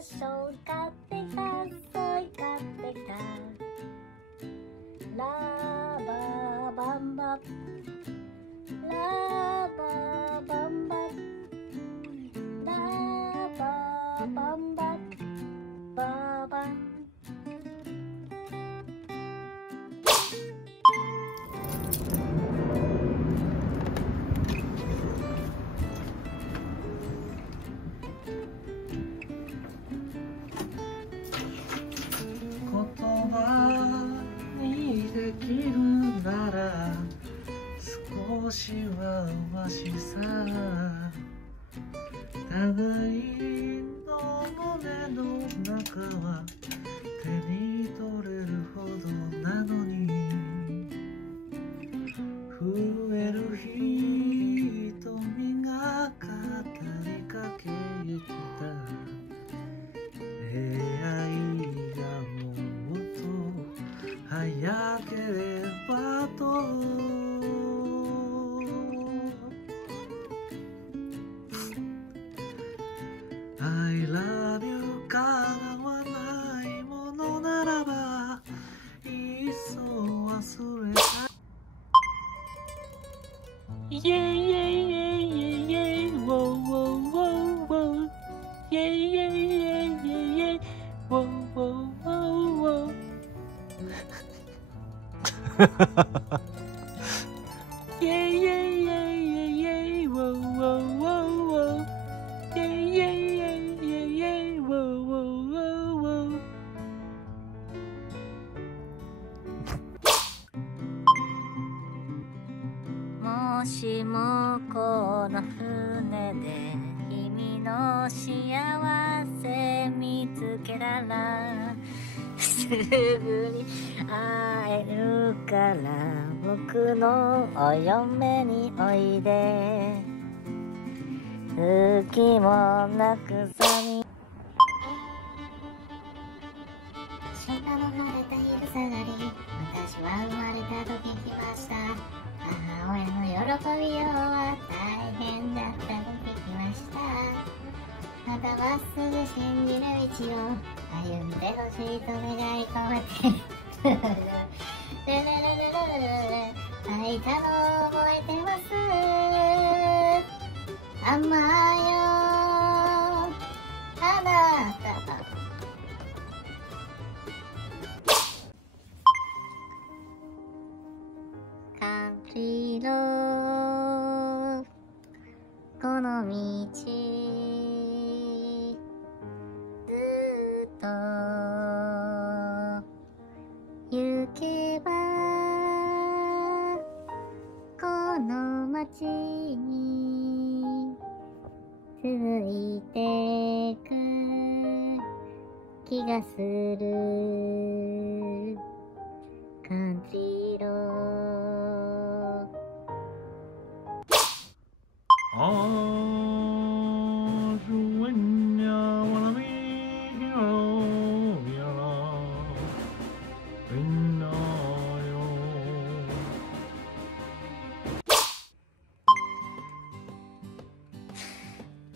しょう買ってきた、そい買ってきた。ラバーバンバ、ラバーバンバ、ラバーバンバ、バーバン。言葉にできるなら少しはわしさ、互いの胸の中は手に取れるほどなのに、増える瞳が語りかけてきた。出会いがもっと早ければと。I love you 叶わないものならばいっそ忘れた。イェイイェイイェイイェイイェイウォーウォーウォーウォーイェイイェイイェイイェイイェイウォーウォーウォーウォーイェイイェイイェイイェイイェイウォーウォーウォーウォーイェイイェイイェイイェイイェイウォーウォーウォーウォー。もしもこの船で君の幸せ見つけたらすぐに会えるから僕のお嫁においで。月もなくさに信頼の晴れた昼下がり、私は生まれたと聞きました。母親の喜びようは大変だったと聞きました。またまっすぐ信じる道を歩んでほしいと願い込めて泣いたの覚えてます。甘よあなた。感じろこの道ずっと行けばこの街に続いてく気がする。感じろ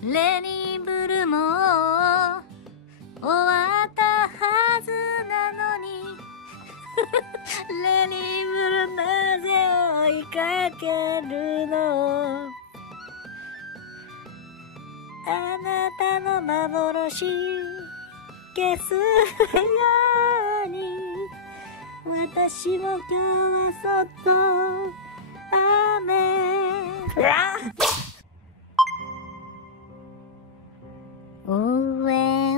レニーブルも終わったはずなのにレニーブルなぜ追いかけるの。あなたの幻消すように私も今日はそっと雨上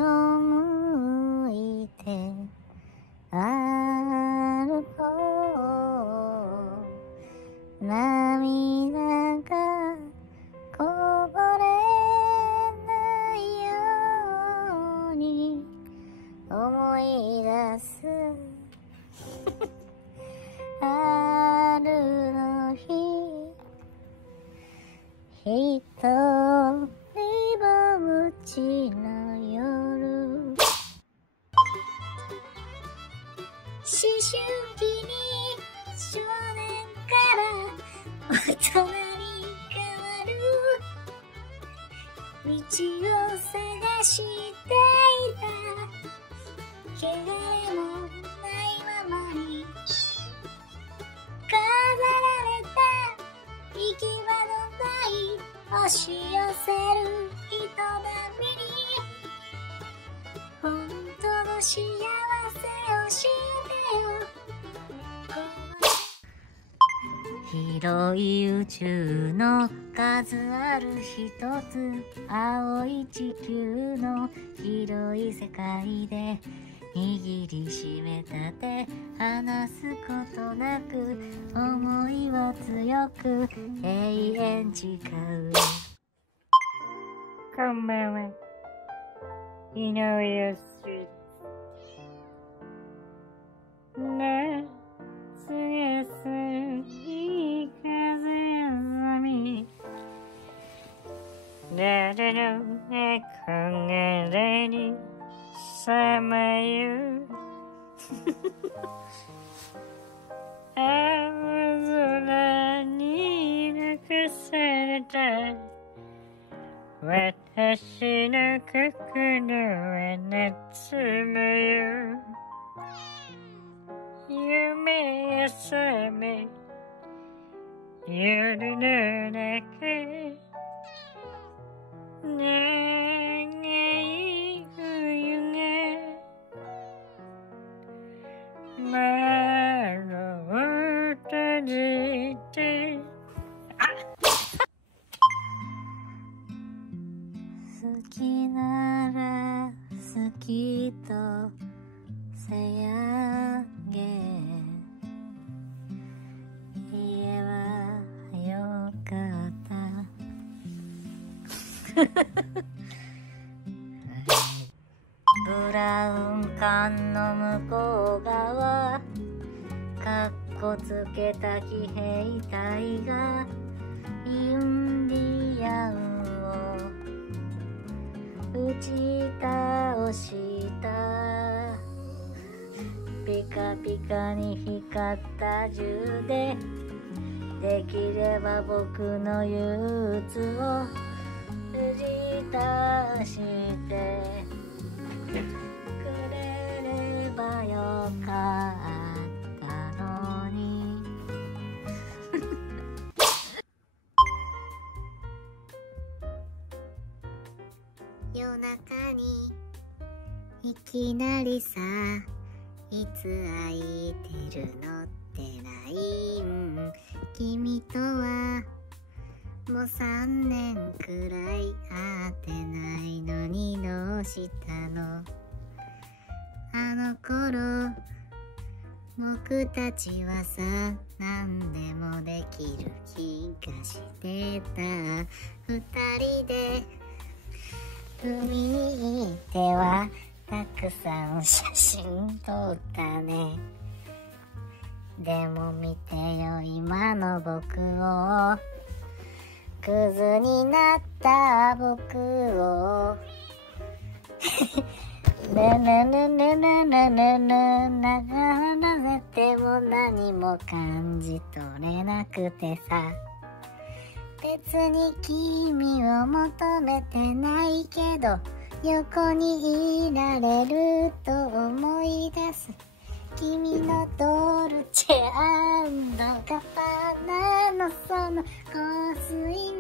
を向いて歩こう。涙がこぼれないように思い出す春の日、一人ぼっちの夜。思春期に少年から大人に変わる道を探していた幸せ教えてよ。広い宇宙の数ある一つ、青い地球の広い世界で握りしめた手、離すことなく思いは強く永遠誓う。こんばんは。井上陽水です。夏が過ぎ風あみ、誰の憧れにさまよう青空に流された私の心は夏のよ、夢が覚め夜の中、長い冬が窓を閉じて、好きなら好きとせやげ、言えばよかったブラウン管の向こう側、かっこつけた騎兵隊がインディアンを打ち倒した。ピカピカに光った銃でできれば僕の憂鬱を打ち出してくれればよかったのに夜中にいきなりさ、いつ空いてるのって LINE、 君とはもう3年くらい会ってないのにどうしたの。あの頃僕たちはさ、何でもできる気がしてた。2人で海に行ってはたくさん写真撮ったね。でも見てよ今の僕を、クズになった僕をねねねねねねねね、長なぜても何も感じ取れなくてさ、別に君を求めてないけど横にいられると思い出す君のドルチェ&ガッパーナのその香水